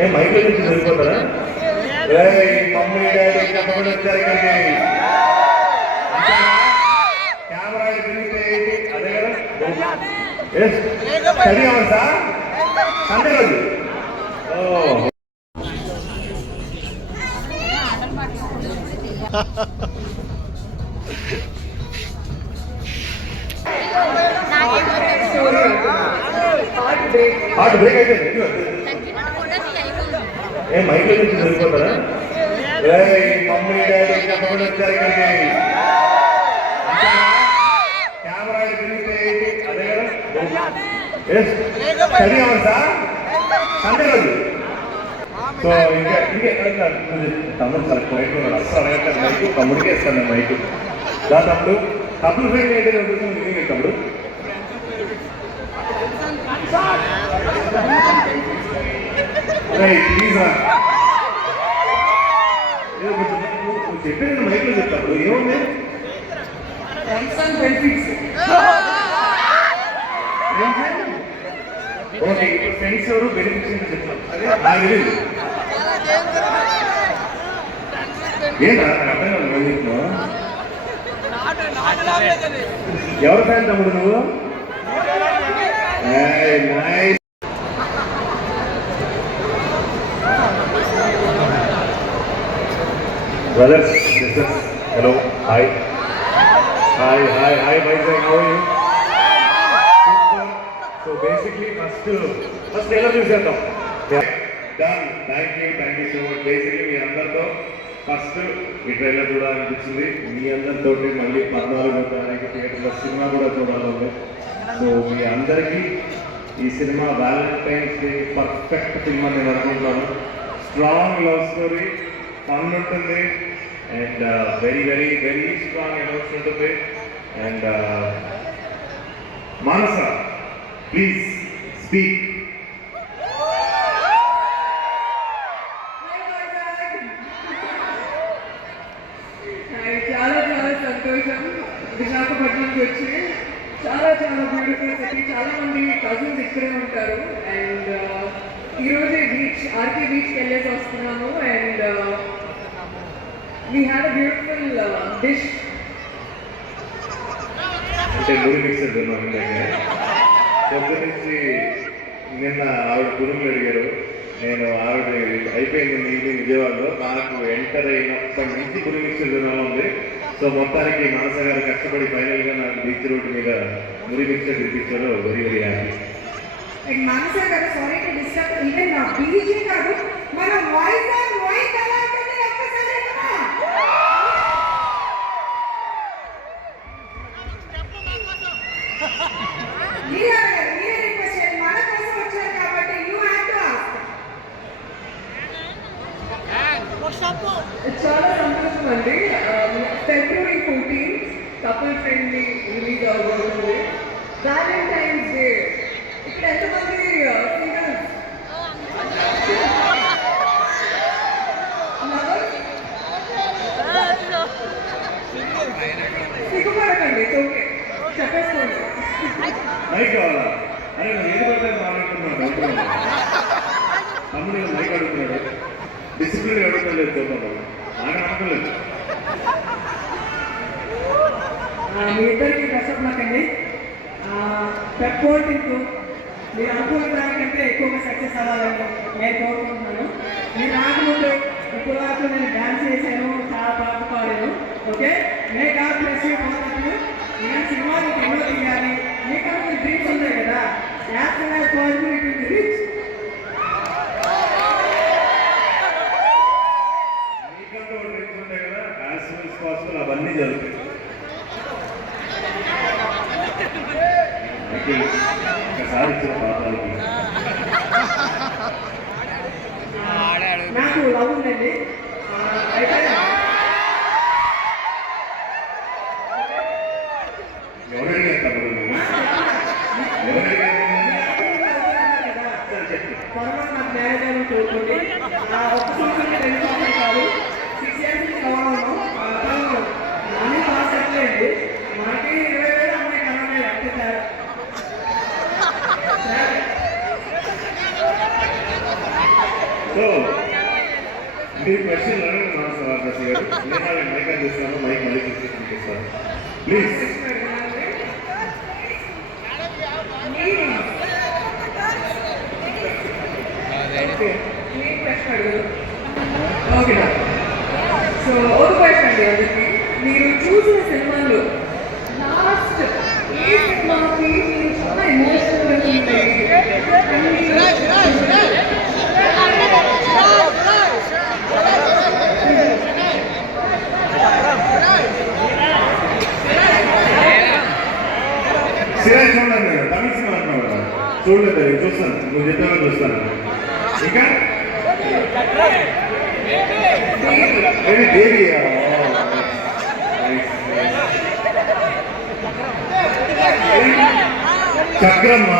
ఏ mic నుంచి సరిపోతారా? Mummy daddy చెప్పకుండా వచ్చారు ఇక్కడికి. కెమెరా తిరిగితే అదే కదా స్టడీ అవర్సా సండే రోజు. హార్ట్ బ్రేక్ అయిపోయింది. ఏ మైక్ నుంచి సరిపోతారా? మమ్మీ డాడీ చెప్పకుండా వచ్చారు ఇక్కడికి. కెమెరా తిరిగితే అదే కదా స్టడీ అవర్సా సండే రోజు. సో ఇంకా తమ్ముడు సార్ మైక్ అసలు అడగట్లేదు. మైక్ తమ్ముడికి ఇస్తాను నేను మైక్. దా తమ్ముడు కపుల్ ఫ్రెండ్ ఏంటంటే ఉంటుంది తమ్ముడు. ప్లీజ్ చెప్పి నేను మైక్ లో చెప్తాను. ఏముంది ఓకే ఫ్రెండ్స్ ఎవరు బెనిఫిట్స్ చెప్తాను. అదే నాకు తెలియదు. ఏంటా అర్థం ఎవరు ఫ్యాన్ తమ్ముడు నువ్వు? Brothers, sisters, hello, hi, Vaizag, how are you? So basically, first trailer చూసేద్దాం. Done. Thank you so much. Basically, మీ అందరితో ఫస్ట్ ఈ ట్రైలర్ చూడాలనిపించింది. మీ అందరితో మళ్ళీ 14వ తారీఖు థియేటర్లో సినిమా కూడా చూడాలి. సో మీ అందరికీ ఈ సినిమా వ్యాలంటైన్స్ డే పర్ఫెక్ట్ ఫిల్మ్ అని నేను అనుకుంటున్నాను. స్ట్రాంగ్ లవ్ స్టోరీ, ఫన్ ఉంటుంది and very very very strong emotion ఉంటుంది. And Manasa please speak. చాలా చాలా సంతోషం విశాఖపట్నంకి వచ్చి. చాలా చాలా బ్యూటిఫుల్ సిటీ. చాలా మంది కజిన్స్ ఇక్కడే ఉంటారు. అండ్ ఈరోజు బీచ్ ఆర్కే బీచ్కి వెళ్ళేసి వస్తున్నాము. And we had a beautiful dish. అంటే గురి మిక్సర్ తిన్నాను. పొద్దు నుంచి నిన్న ఆవిడ గురువులు అడిగారు. నేను ఆవిడ అయిపోయింది నీకు విజయవాడలో. నాకు ఎంటర్ అయినప్పటి నుంచి గురి మిక్సర్ తినాలి ఉంది. సో మొత్తానికి మానస గారు కష్టపడి ఫైనల్గా నాకు బీచ్ రోడ్డు మీద గురి మిక్సర్ తినిపించారు. Very very happy. And Manasa గారు సారీ టు డిస్టర్బ్. ఈవెన్ నా బీచే కాదు మన వాయిస్ అండ్ వాయిస్ ఎలా ఉంటుంది ఒక్కసారి మీరే రిక్వెస్ట్ చేయండి. మన కోసం వచ్చారు కాబట్టి యూ హ్యావ్ టు ఆస్క్. చాలా సంతోషం అండి. ఫిబ్రవరి 14 కపుల్ ఫ్రెండ్లీ రిలీజ్ అవబోతుంది. Valentine's day. ఇక్కడ ఎంతమంది సింగిల్స్ సిగ్గుపడకండి. ఓకే చెప్పేసుకోండి. మైక్ కావాలా? అరే నేను ఏది పడితే మాట్లాడుతున్నాను. తమ్ముడు మైక్ అడుగుతున్నాడు. డిసిప్లిన్ అడుగుతలేదు. చూద్దాం నాకు నమ్మకలేదు. మీ ఇద్దరికి కష్టపడకండి. పెట్టుకోవడానికి మీరు అనుకున్న దానికంటే ఎక్కువగా సక్సెస్ అవ్వాలని నేను కోరుకుంటున్నాను. మీరు రాకముందు ఇప్పుడు వరకు నేను డ్యాన్స్ చేశాను, చాలా పాట పాడాను. Okay may God bless you both of you. నేను సినిమాలు ఎన్నో తీయాలి. మీకంటే డ్రీమ్స్ ఉన్నాయి కదా. As soon as possible it will be rich. మీకంటే ఒక డ్రీమ్స్ ఉంటాయి కదా. యాజ్ సూన్ యాజ్ పాసిబుల్ అవన్నీ జరుగుతాయి. ఒకసారి ఇచ్చిన పాత్రలకి నాకు లవ్ ఉందండి. అయితే ఎవరైనా త్వరలో నాకు మ్యారేజ్ అని కోరుకోండి. ఒక్క సంవత్సరం 2 సంవత్సరాలు కాదు 6 years నుంచి కావాలను అన్నీ పాస్ అట్లేదు. మనకి 20,000 అమ్మాయి కదా ప్లీజ్. ఓకే సో ఒక క్వశ్చన్ అండి అందరికి మీరు చూసిన సినిమాలో లాస్ట్ ఏ సినిమాకి మీరు చాలా ఎమోషనల్గా ఫీల్ సిరాజ్ చూడండి, నేను తమిళ సినిమా అంటున్నావు కదా, చూడలేదు. అది చూస్తాను, నువ్వు చెప్పావో చూస్తాను. ఇంకా ఏమి దేవి చక్రమ్మ